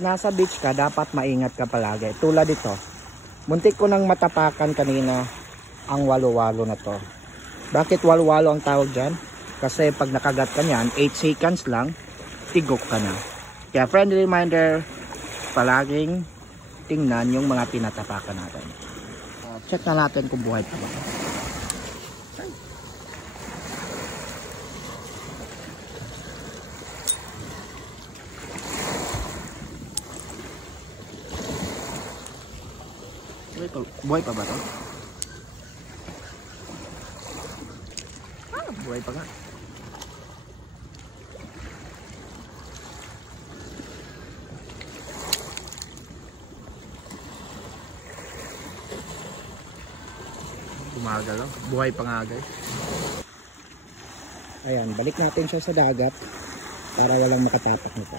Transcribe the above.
Nasa beach ka, dapat maingat ka palagi. Tulad ito, muntik ko nang matapakan kanina ang walo-walo na to. Bakit walo-walo ang tawag dyan? Kasi pag nakagat ka niyan, 8 seconds lang, tigok ka na. Kaya friendly reminder, palaging tingnan yung mga tinatapakan natin. Check na natin kung buhay pa ba. Buhay pa ba ito? Buhay pa nga. Umaga lang. Buhay pa nga guys. Ayan, balik natin siya sa dagat para walang makatapak nito.